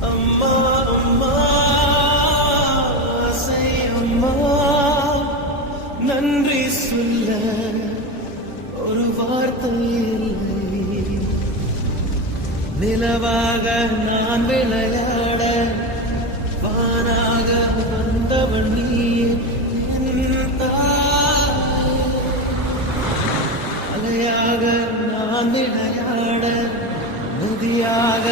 அம்மா அம்மா ஆசை அம்மா நன்றி சொல்ல ஒரு வார்த்தை இல்லை. நிலவாக நான் விளையாட வானாக வந்தவன் நீ என் தாய். அலையாக நான் விளையாட நதியாக